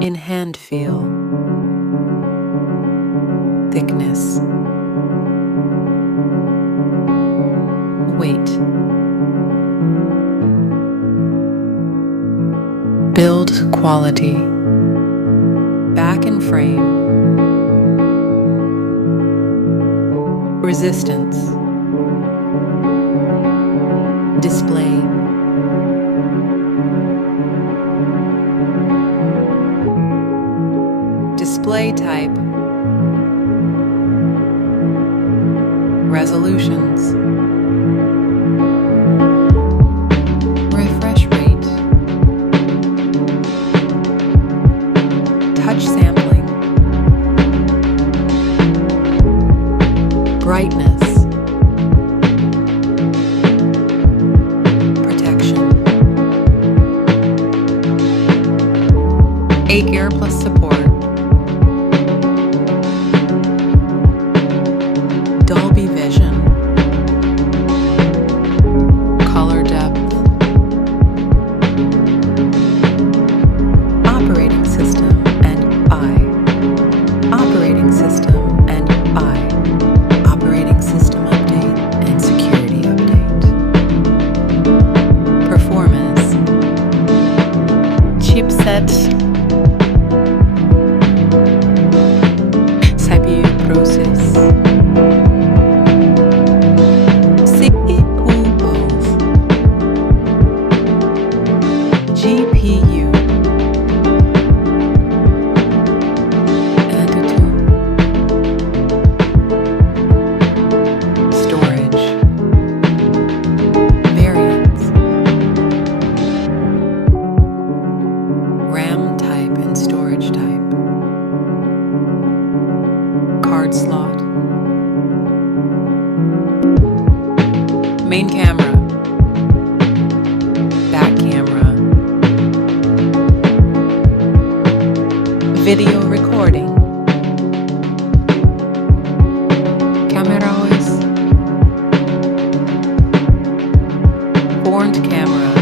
In hand feel, thickness, weight. Build quality, back and frame, resistance, display, display type, resolutions, refresh rate, touch sampling, brightness, protection, 8 gear plus support, Dolby Vision, color depth, operating system and operating system and operating system update and security update, performance, chipset, CPU process, GPU, antutu, storage, variants, RAM type and storage type, card slot, main camera, back camera, video recording, camera OS, front camera,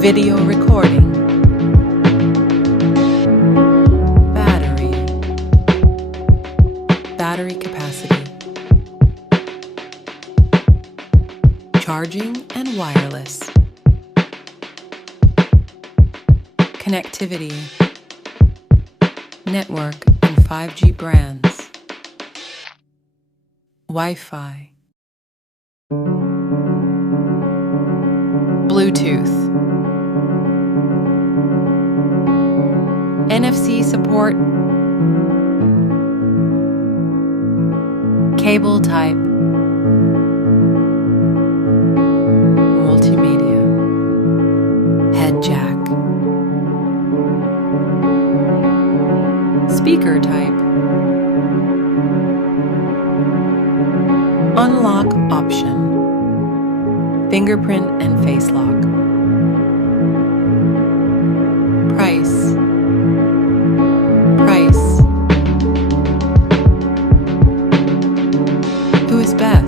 video recording, battery capacity, charging and wireless, connectivity, network and 5G brands, Wi-Fi, Bluetooth, NFC support, cable type, multimedia, head jack, speaker type, unlock option, fingerprint and face lock, price, who is best?